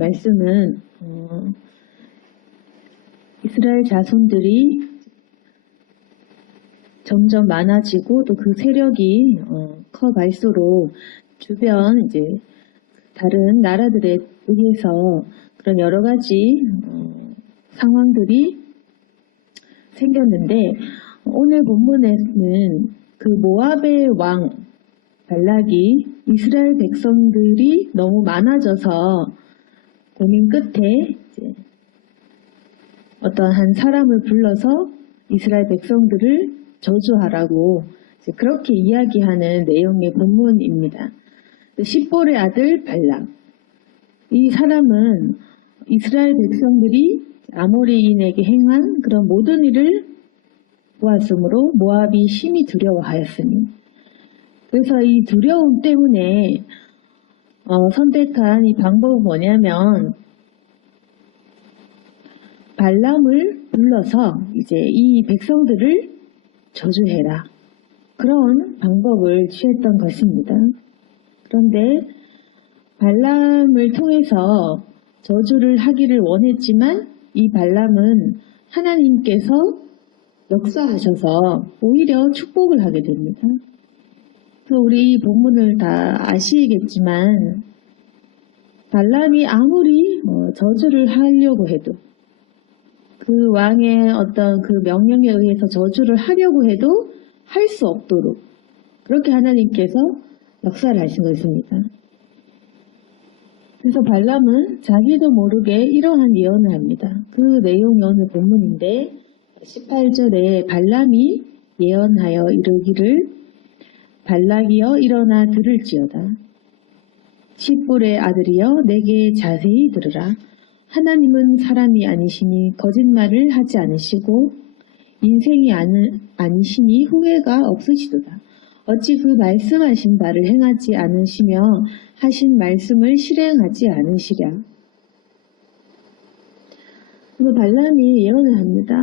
말씀은 어, 이스라엘 자손들이 점점 많아지고 또 그 세력이 어, 커갈수록 주변 이제 다른 나라들에 의해서 그런 여러 가지 어, 상황들이 생겼는데 오늘 본문에는 그 모압의 왕 발락이 이스라엘 백성들이 너무 많아져서 고민 끝에 이제 어떤 한 사람을 불러서 이스라엘 백성들을 저주하라고 그렇게 이야기하는 내용의 본문입니다. 십볼의 아들 발락. 이 사람은 이스라엘 백성들이 아모리인에게 행한 그런 모든 일을 보았으므로 모압이 심히 두려워하였으니 그래서 이 두려움 때문에 어, 선택한 이 방법은 뭐냐면 발람을 불러서 이제 이 백성들을 저주해라. 그런 방법을 취했던 것입니다. 그런데 발람을 통해서 저주를 하기를 원했지만 이 발람은 하나님께서 역사하셔서 오히려 축복을 하게 됩니다. 우리 본문을 다 아시겠지만 발람이 아무리 어, 저주를 하려고 해도 그 왕의 어떤 그 명령에 의해서 저주를 하려고 해도 할 수 없도록 그렇게 하나님께서 역사를 하신 것입니다. 그래서 발람은 자기도 모르게 이러한 예언을 합니다. 그 내용이 오늘 본문인데 18절에 발람이 예언하여 이르기를 발락이여 일어나 들을지어다. 십불의 아들이여 내게 자세히 들으라. 하나님은 사람이 아니시니 거짓말을 하지 않으시고 인생이 아니 시니 후회가 없으시도다. 어찌 그 말씀하신 바를 행하지 않으시며 하신 말씀을 실행하지 않으시랴. 그 발람이 예언을 합니다.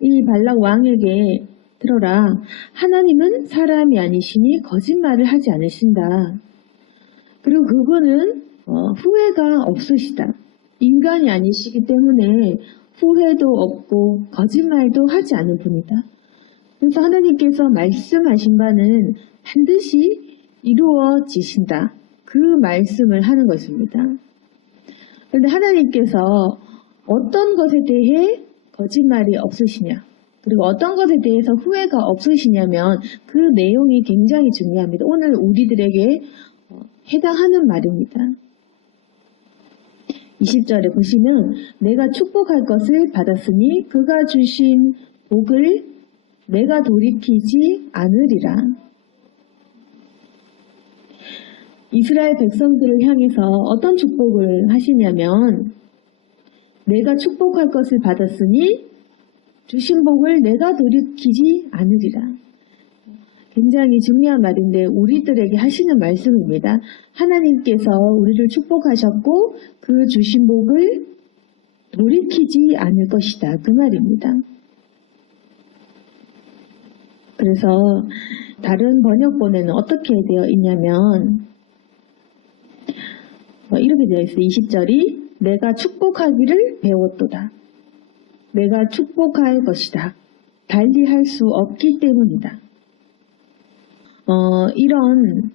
이 발락 왕에게 들어라. 하나님은 사람이 아니시니 거짓말을 하지 않으신다. 그리고 그분은 어, 후회가 없으시다. 인간이 아니시기 때문에 후회도 없고 거짓말도 하지 않은 분이다. 그래서 하나님께서 말씀하신 바는 반드시 이루어지신다. 그 말씀을 하는 것입니다. 그런데 하나님께서 어떤 것에 대해 거짓말이 없으시냐? 그리고 어떤 것에 대해서 후회가 없으시냐면 그 내용이 굉장히 중요합니다. 오늘 우리들에게 어, 해당하는 말입니다. 20절에 보시면 내가 축복할 것을 받았으니 그가 주신 복을 내가 돌이키지 않으리라. 이스라엘 백성들을 향해서 어떤 축복을 하시냐면 내가 축복할 것을 받았으니 주신 복을 내가 돌이키지 않으리라. 굉장히 중요한 말인데 우리들에게 하시는 말씀입니다. 하나님께서 우리를 축복하셨고 그 주신 복을 돌이키지 않을 것이다. 그 말입니다. 그래서 다른 번역본에는 어떻게 되어 있냐면 뭐 이렇게 되어 있어요. 20절이 내가 축복하기를 배웠도다. 내가 축복할 것이다. 달리 할 수 없기 때문이다. 어, 이런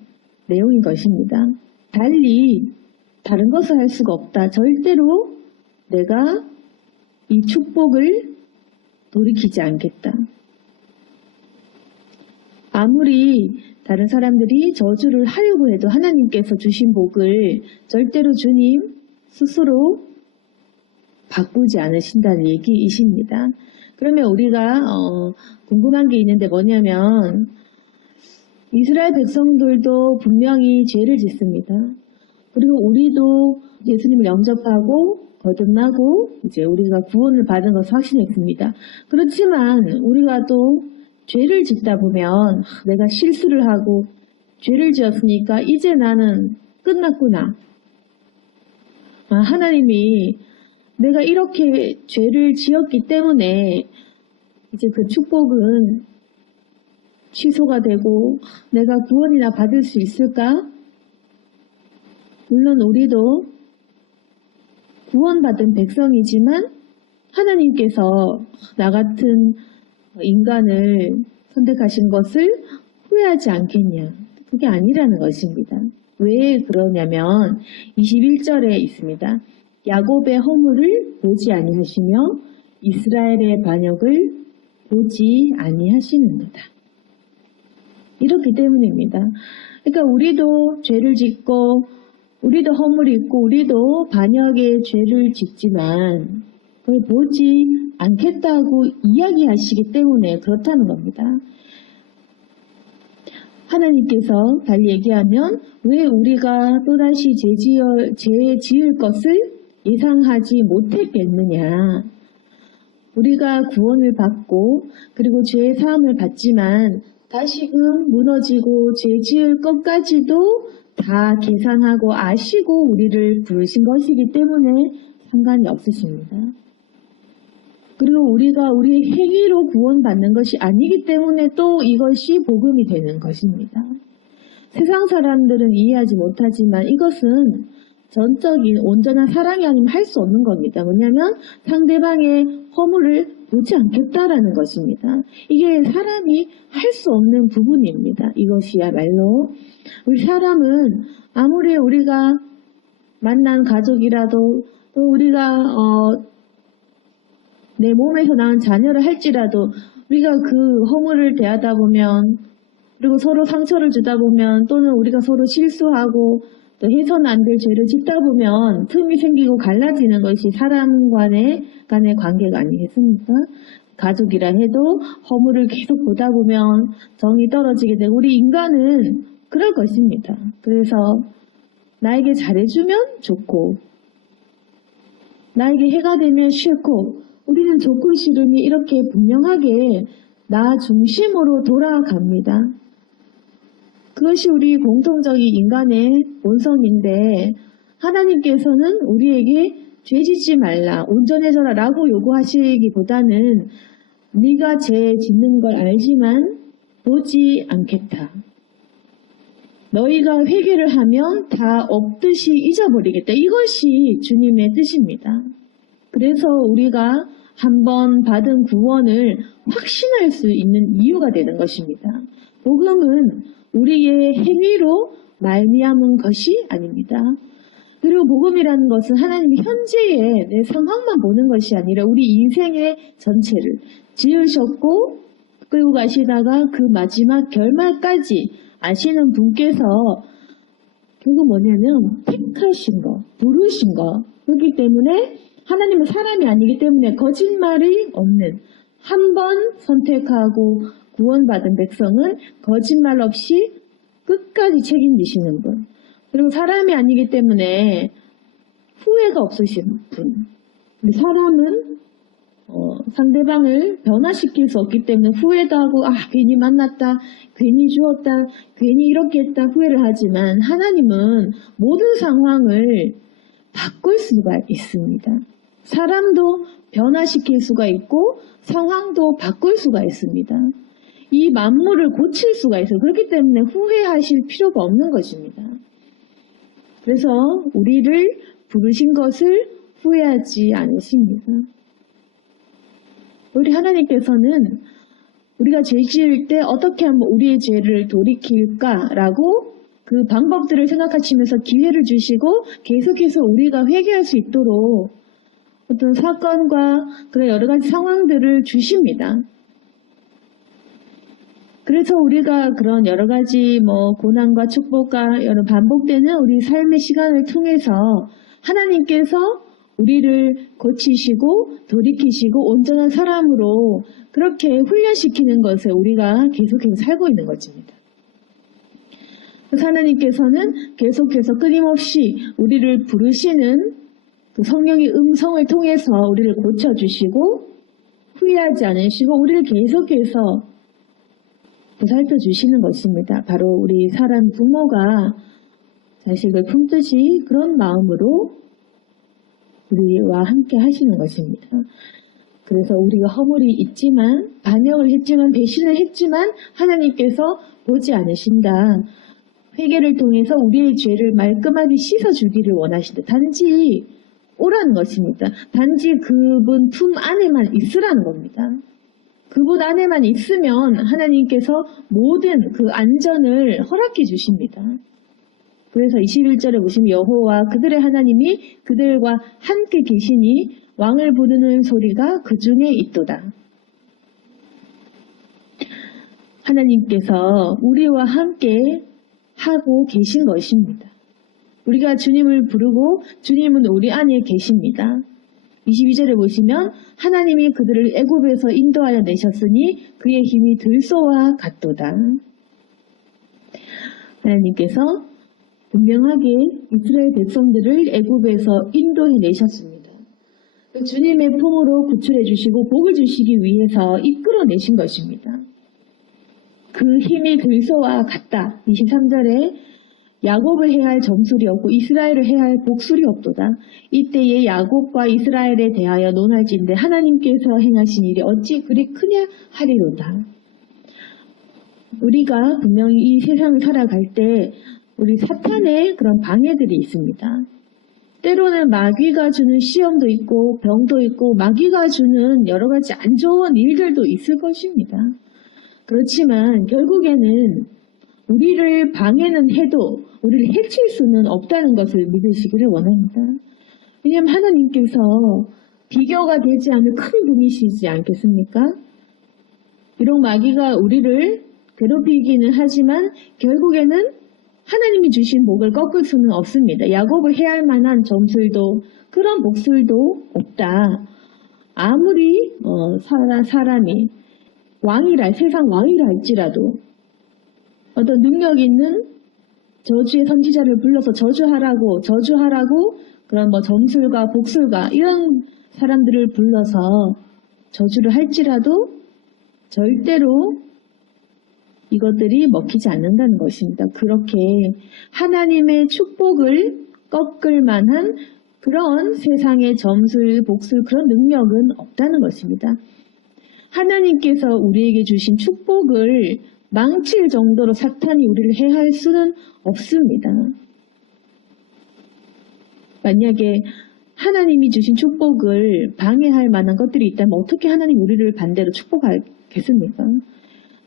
내용인 것입니다. 달리 다른 것을 할 수가 없다. 절대로 내가 이 축복을 돌이키지 않겠다. 아무리 다른 사람들이 저주를 하려고 해도 하나님께서 주신 복을 절대로 주님 스스로 바꾸지 않으신다는 얘기이십니다. 그러면 우리가 어, 궁금한 게 있는데 뭐냐면 이스라엘 백성들도 분명히 죄를 짓습니다. 그리고 우리도 예수님을 영접하고 거듭나고 이제 우리가 구원을 받은 것을 확신했습니다. 그렇지만 우리가 또 죄를 짓다 보면 내가 실수를 하고 죄를 지었으니까 이제 나는 끝났구나. 아, 하나님이 내가 이렇게 죄를 지었기 때문에 이제 그 축복은 취소가 되고 내가 구원이나 받을 수 있을까? 물론 우리도 구원받은 백성이지만 하나님께서 나 같은 인간을 선택하신 것을 후회하지 않겠냐. 그게 아니라는 것입니다. 왜 그러냐면 21절에 있습니다. 야곱의 허물을 보지 아니하시며 이스라엘의 반역을 보지 아니하시는도다. 이렇기 때문입니다. 그러니까 우리도 죄를 짓고 우리도 허물이 있고 우리도 반역의 죄를 짓지만 그걸 보지 않겠다고 이야기하시기 때문에 그렇다는 겁니다. 하나님께서 달리 얘기하면 왜 우리가 또다시 죄, 지을 것을 예상하지 못했겠느냐. 우리가 구원을 받고 그리고 죄의 사함을 받지만 다시금 무너지고 죄 지을 것까지도 다 계산하고 아시고 우리를 부르신 것이기 때문에 상관이 없으십니다. 그리고 우리가 우리 행위로 구원받는 것이 아니기 때문에 또 이것이 복음이 되는 것입니다. 세상 사람들은 이해하지 못하지만 이것은 전적인 온전한 사랑이 아니면 할 수 없는 겁니다. 뭐냐면 상대방의 허물을 보지 않겠다라는 것입니다. 이게 사람이 할 수 없는 부분입니다. 이것이야말로 우리 사람은 아무리 우리가 만난 가족이라도 또 우리가 어, 내 몸에서 나온 자녀를 할지라도 우리가 그 허물을 대하다 보면 그리고 서로 상처를 주다 보면 또는 우리가 서로 실수하고 또 해서는 안 될 죄를 짓다 보면 틈이 생기고 갈라지는 것이 사람 간의, 간의 관계가 아니겠습니까? 가족이라 해도 허물을 계속 보다 보면 정이 떨어지게 되고 우리 인간은 그럴 것입니다. 그래서 나에게 잘해주면 좋고 나에게 해가 되면 싫고 우리는 좋고 싫음이 이렇게 분명하게 나 중심으로 돌아갑니다. 그것이 우리 공통적인 인간의 본성인데 하나님께서는 우리에게 죄짓지 말라, 온전해져라 라고 요구하시기보다는 네가 죄 짓는 걸 알지만 보지 않겠다. 너희가 회개를 하면 다 없듯이 잊어버리겠다. 이것이 주님의 뜻입니다. 그래서 우리가 한번 받은 구원을 확신할 수 있는 이유가 되는 것입니다. 복음은 우리의 행위로 말미암은 것이 아닙니다. 그리고 복음이라는 것은 하나님이 현재의 내 상황만 보는 것이 아니라 우리 인생의 전체를 지으셨고 끌고 가시다가 그 마지막 결말까지 아시는 분께서 그거 뭐냐면 택하신 거, 부르신 거. 그렇기 때문에 하나님은 사람이 아니기 때문에 거짓말이 없는 한 번 선택하고 구원받은 백성은 거짓말 없이 끝까지 책임지시는 분. 그리고 사람이 아니기 때문에 후회가 없으신 분. 근데 사람은 어, 상대방을 변화시킬 수 없기 때문에 후회도 하고 아 괜히 만났다 괜히 주었다 괜히 이렇게 했다 후회를 하지만 하나님은 모든 상황을 바꿀 수가 있습니다. 사람도 변화시킬 수가 있고 상황도 바꿀 수가 있습니다. 이 만물을 고칠 수가 있어요. 그렇기 때문에 후회하실 필요가 없는 것입니다. 그래서 우리를 부르신 것을 후회하지 않으십니다. 우리 하나님께서는 우리가 죄 지을 때 어떻게 하면 우리의 죄를 돌이킬까라고 그 방법들을 생각하시면서 기회를 주시고 계속해서 우리가 회개할 수 있도록 어떤 사건과 그런 여러 가지 상황들을 주십니다. 그래서 우리가 그런 여러 가지 뭐 고난과 축복과 여러 반복되는 우리 삶의 시간을 통해서 하나님께서 우리를 고치시고 돌이키시고 온전한 사람으로 그렇게 훈련시키는 것에 우리가 계속해서 살고 있는 것입니다. 하나님께서는 계속해서 끊임없이 우리를 부르시는 그 성령의 음성을 통해서 우리를 고쳐주시고 후회하지 않으시고 우리를 계속해서 보살펴 주시는 것입니다. 바로 우리 사람 부모가 자식을 품듯이 그런 마음으로 우리와 함께 하시는 것입니다. 그래서 우리가 허물이 있지만 반역을 했지만 배신을 했지만 하나님께서 보지 않으신다. 회개를 통해서 우리의 죄를 말끔하게 씻어주기를 원하시는데 단지 오라는 것입니다. 단지 그분 품 안에만 있으라는 겁니다. 그분 안에만 있으면 하나님께서 모든 그 안전을 허락해 주십니다. 그래서 21절에 보시면 여호와 그들의 하나님이 그들과 함께 계시니 왕을 부르는 소리가 그 중에 있도다. 하나님께서 우리와 함께 하고 계신 것입니다. 우리가 주님을 부르고 주님은 우리 안에 계십니다. 22절에 보시면 하나님이 그들을 애굽에서 인도하여 내셨으니 그의 힘이 들소와 같도다. 하나님께서 분명하게 이스라엘 백성들을 애굽에서 인도해 내셨습니다. 그 주님의 품으로 구출해 주시고 복을 주시기 위해서 이끌어 내신 것입니다. 그 힘이 들소와 같다. 23절에 야곱을 해야 할 점술이 없고 이스라엘을 해야 할 복술이 없도다. 이때에 야곱과 이스라엘에 대하여 논할진대 하나님께서 행하신 일이 어찌 그리 크냐 하리로다. 우리가 분명히 이 세상을 살아갈 때 우리 사탄의 그런 방해들이 있습니다. 때로는 마귀가 주는 시험도 있고 병도 있고 마귀가 주는 여러 가지 안 좋은 일들도 있을 것입니다. 그렇지만 결국에는 우리를 방해는 해도 우리를 해칠 수는 없다는 것을 믿으시기를 원합니다. 왜냐하면 하나님께서 비교가 되지 않을 큰 분이시지 않겠습니까? 비록 마귀가 우리를 괴롭히기는 하지만 결국에는 하나님이 주신 복을 꺾을 수는 없습니다. 야곱을 해야 할 만한 점술도 그런 복술도 없다. 아무리 어, 사람, 사람이 왕이라 세상 왕이라 할지라도 어떤 능력 있는 저주의 선지자를 불러서 저주하라고 저주하라고 그런 뭐 점술가 복술가 이런 사람들을 불러서 저주를 할지라도 절대로 이것들이 먹히지 않는다는 것입니다. 그렇게 하나님의 축복을 꺾을 만한 그런 세상의 점술, 복술 그런 능력은 없다는 것입니다. 하나님께서 우리에게 주신 축복을 망칠 정도로 사탄이 우리를 해할 수는 없습니다. 만약에 하나님이 주신 축복을 방해할 만한 것들이 있다면 어떻게 하나님 우리를 반대로 축복하겠습니까?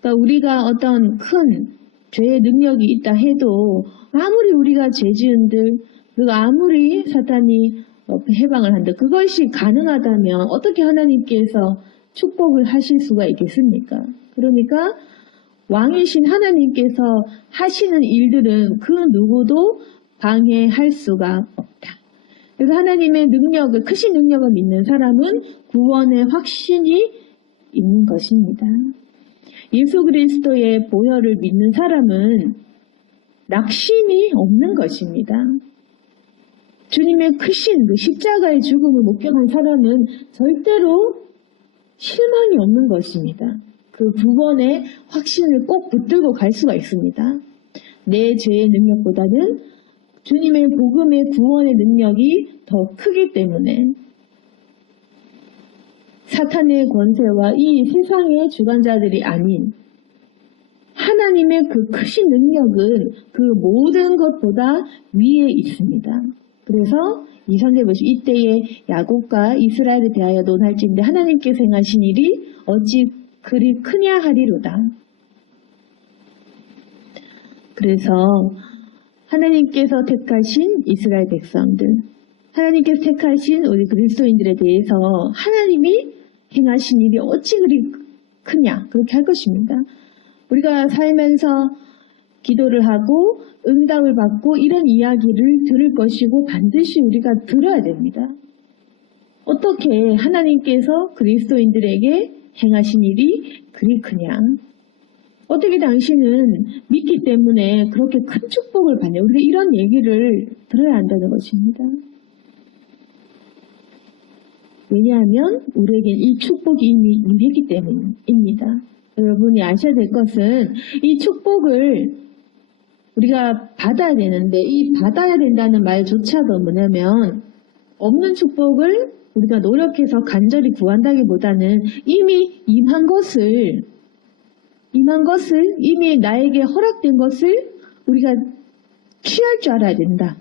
그러니까 우리가 어떤 큰 죄의 능력이 있다 해도 아무리 우리가 죄 지은들 그리고 아무리 사탄이 어, 해방을 한다 그것이 가능하다면 어떻게 하나님께서 축복을 하실 수가 있겠습니까? 그러니까 왕이신 하나님께서 하시는 일들은 그 누구도 방해할 수가 없다. 그래서 하나님의 능력을, 크신 능력을 믿는 사람은 구원의 확신이 있는 것입니다. 예수 그리스도의 보혈을 믿는 사람은 낙심이 없는 것입니다. 주님의 크신 그 십자가의 죽음을 목격한 사람은 절대로 실망이 없는 것입니다. 그 구원의 확신을 꼭 붙들고 갈 수가 있습니다. 내 죄의 능력보다는 주님의 복음의 구원의 능력이 더 크기 때문에 사탄의 권세와 이 세상의 주관자들이 아닌 하나님의 그 크신 능력은 그 모든 것보다 위에 있습니다. 그래서 이 선제 보시 이때에 야곱과 이스라엘에 대하여 논할진데 하나님께서 행하신 일이 어찌 그리 크냐 하리로다. 그래서 하나님께서 택하신 이스라엘 백성들, 하나님께서 택하신 우리 그리스도인들에 대해서 하나님이 행하신 일이 어찌 그리 크냐 그렇게 할 것입니다. 우리가 살면서 기도를 하고 응답을 받고 이런 이야기를 들을 것이고 반드시 우리가 들어야 됩니다. 어떻게 하나님께서 그리스도인들에게 행하신 일이 그리 크냐? 어떻게 당신은 믿기 때문에 그렇게 큰 축복을 받냐? 우리가 이런 얘기를 들어야 한다는 것입니다. 왜냐하면 우리에게 이 축복이 이미 임했기 때문입니다. 여러분이 아셔야 될 것은 이 축복을 우리가 받아야 되는데 이 받아야 된다는 말조차도 뭐냐면 없는 축복을 우리가 노력해서 간절히 구한다기보다는 이미 임한 것을 임한 것을 이미 나에게 허락된 것을 우리가 취할 줄 알아야 된다.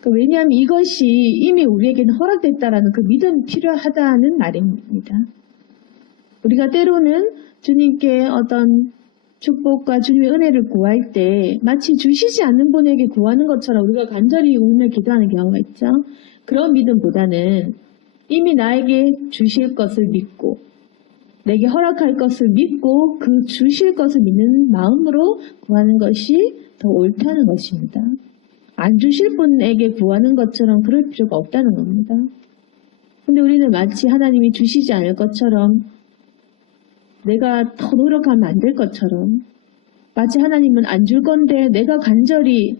그 왜냐하면 이것이 이미 우리에게는 허락됐다라는 그 믿음이 필요하다는 말입니다. 우리가 때로는 주님께 어떤 축복과 주님의 은혜를 구할 때 마치 주시지 않는 분에게 구하는 것처럼 우리가 간절히 울며 기도하는 경우가 있죠. 그런 믿음보다는 이미 나에게 주실 것을 믿고 내게 허락할 것을 믿고 그 주실 것을 믿는 마음으로 구하는 것이 더 옳다는 것입니다. 안 주실 분에게 구하는 것처럼 그럴 필요가 없다는 겁니다. 근데 우리는 마치 하나님이 주시지 않을 것처럼 내가 더 노력하면 안 될 것처럼 마치 하나님은 안 줄 건데 내가 간절히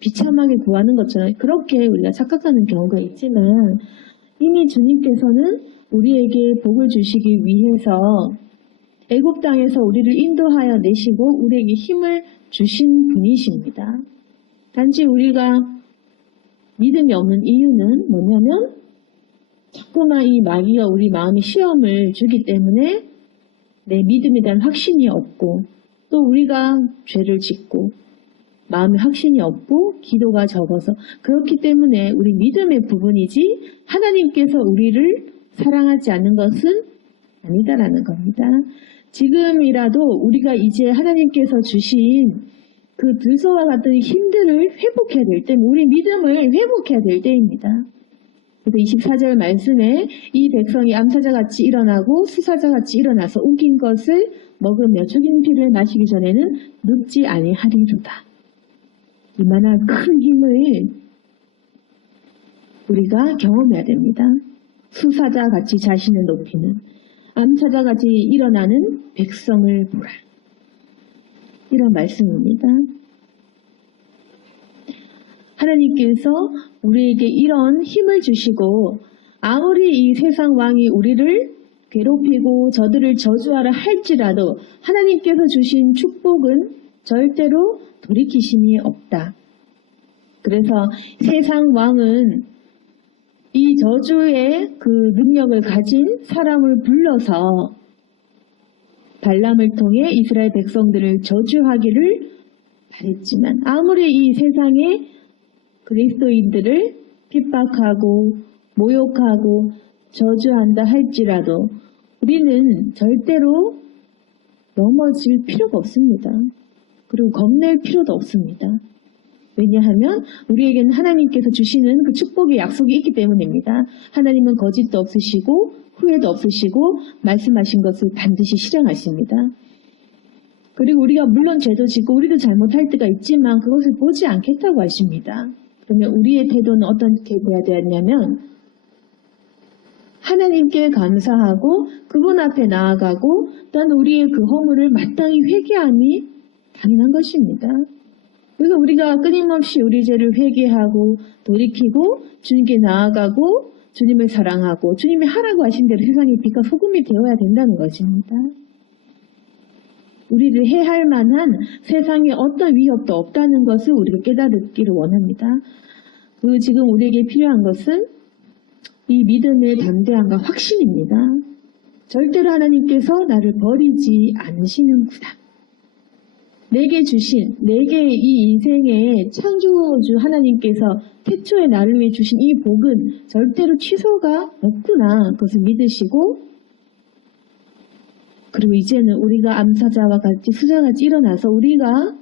비참하게 구하는 것처럼 그렇게 우리가 착각하는 경우가 있지만 이미 주님께서는 우리에게 복을 주시기 위해서 애굽 땅에서 우리를 인도하여 내시고 우리에게 힘을 주신 분이십니다. 단지 우리가 믿음이 없는 이유는 뭐냐면 자꾸만 이 마귀가 우리 마음에 시험을 주기 때문에 내 믿음에 대한 확신이 없고 또 우리가 죄를 짓고 마음에 확신이 없고 기도가 적어서 그렇기 때문에 우리 믿음의 부분이지 하나님께서 우리를 사랑하지 않는 것은 아니다라는 겁니다. 지금이라도 우리가 이제 하나님께서 주신 그 들소와 같은 힘들을 회복해야 될 때, 우리 믿음을 회복해야 될 때입니다. 그래서 24절 말씀에 이 백성이 암사자같이 일어나고 수사자같이 일어나서 우긴 것을 먹으며 죽인 피를 마시기 전에는 늙지 아니하리로다. 이만한 큰 힘을 우리가 경험해야 됩니다. 수사자 같이 자신을 높이는 암사자 같이 일어나는 백성을 보라. 이런 말씀입니다. 하나님께서 우리에게 이런 힘을 주시고 아무리 이 세상 왕이 우리를 괴롭히고 저들을 저주하라 할지라도 하나님께서 주신 축복은 절대로 돌이키심이 없다. 그래서 세상 왕은 이 저주의 그 능력을 가진 사람을 불러서 발람을 통해 이스라엘 백성들을 저주하기를 바랬지만 아무리 이 세상에 그리스도인들을 핍박하고 모욕하고 저주한다 할지라도 우리는 절대로 넘어질 필요가 없습니다. 그리고 겁낼 필요도 없습니다. 왜냐하면 우리에게는 하나님께서 주시는 그 축복의 약속이 있기 때문입니다. 하나님은 거짓도 없으시고 후회도 없으시고 말씀하신 것을 반드시 실행하십니다. 그리고 우리가 물론 죄도 짓고 우리도 잘못할 때가 있지만 그것을 보지 않겠다고 하십니다. 그러면 우리의 태도는 어떻게 보여야 되냐면 하나님께 감사하고 그분 앞에 나아가고 또한 우리의 그 허물을 마땅히 회개함이 당연한 것입니다. 그래서 우리가 끊임없이 우리 죄를 회개하고 돌이키고 주님께 나아가고 주님을 사랑하고 주님이 하라고 하신 대로 세상의 빛과 소금이 되어야 된다는 것입니다. 우리를 해할 만한 세상에 어떤 위협도 없다는 것을 우리가 깨달기를 원합니다. 그 지금 우리에게 필요한 것은 이 믿음의 담대함과 확신입니다. 절대로 하나님께서 나를 버리지 않으시는구나. 내게 주신, 내게 이 인생의 창조주 하나님께서 태초에 나를 위해 주신 이 복은 절대로 취소가 없구나. 그것을 믿으시고, 그리고 이제는 우리가 암사자와 같이 수자같이 일어나서 우리가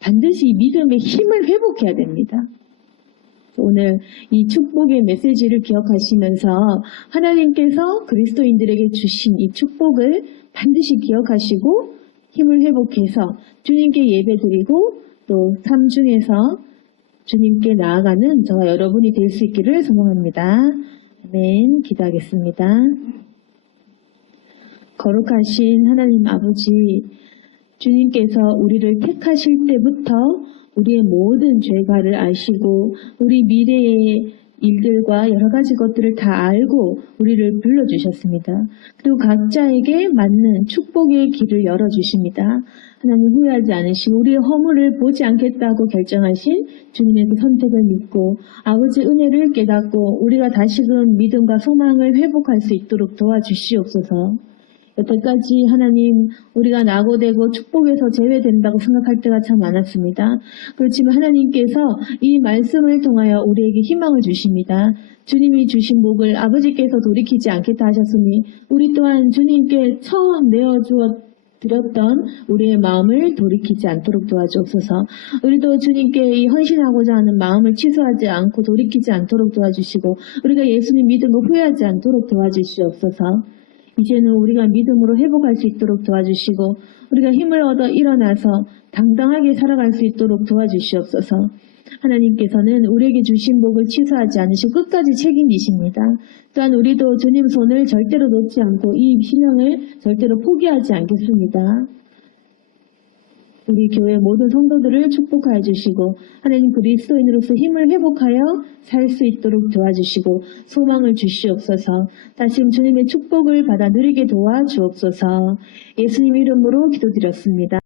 반드시 이 믿음의 힘을 회복해야 됩니다. 오늘 이 축복의 메시지를 기억하시면서 하나님께서 그리스도인들에게 주신 이 축복을 반드시 기억하시고 힘을 회복해서 주님께 예배드리고 또 삶 중에서 주님께 나아가는 저와 여러분이 될 수 있기를 소망합니다. 아멘. 기도하겠습니다. 거룩하신 하나님 아버지, 주님께서 우리를 택하실 때부터 우리의 모든 죄가를 아시고 우리 미래의 일들과 여러 가지 것들을 다 알고 우리를 불러주셨습니다. 그리고 각자에게 맞는 축복의 길을 열어주십니다. 하나님 후회하지 않으시고 우리의 허물을 보지 않겠다고 결정하신 주님의 그 선택을 믿고 아버지 은혜를 깨닫고 우리가 다시금 믿음과 소망을 회복할 수 있도록 도와주시옵소서. 여태까지 하나님 우리가 낙오되고 축복에서 제외된다고 생각할 때가 참 많았습니다. 그렇지만 하나님께서 이 말씀을 통하여 우리에게 희망을 주십니다. 주님이 주신 목을 아버지께서 돌이키지 않겠다 하셨으니 우리 또한 주님께 처음 내어주었 드렸던 우리의 마음을 돌이키지 않도록 도와주옵소서. 우리도 주님께 이 헌신하고자 하는 마음을 취소하지 않고 돌이키지 않도록 도와주시고 우리가 예수님 믿음을 후회하지 않도록 도와주시옵소서. 이제는 우리가 믿음으로 회복할 수 있도록 도와주시고 우리가 힘을 얻어 일어나서 당당하게 살아갈 수 있도록 도와주시옵소서. 하나님께서는 우리에게 주신 복을 취소하지 않으시고 끝까지 책임지십니다. 또한 우리도 주님 손을 절대로 놓지 않고 이 신앙을 절대로 포기하지 않겠습니다. 우리 교회 모든 성도들을 축복하여 주시고 하나님 그리스도인으로서 힘을 회복하여 살 수 있도록 도와주시고 소망을 주시옵소서. 다시금 주님의 축복을 받아 누리게 도와주옵소서. 예수님 이름으로 기도드렸습니다.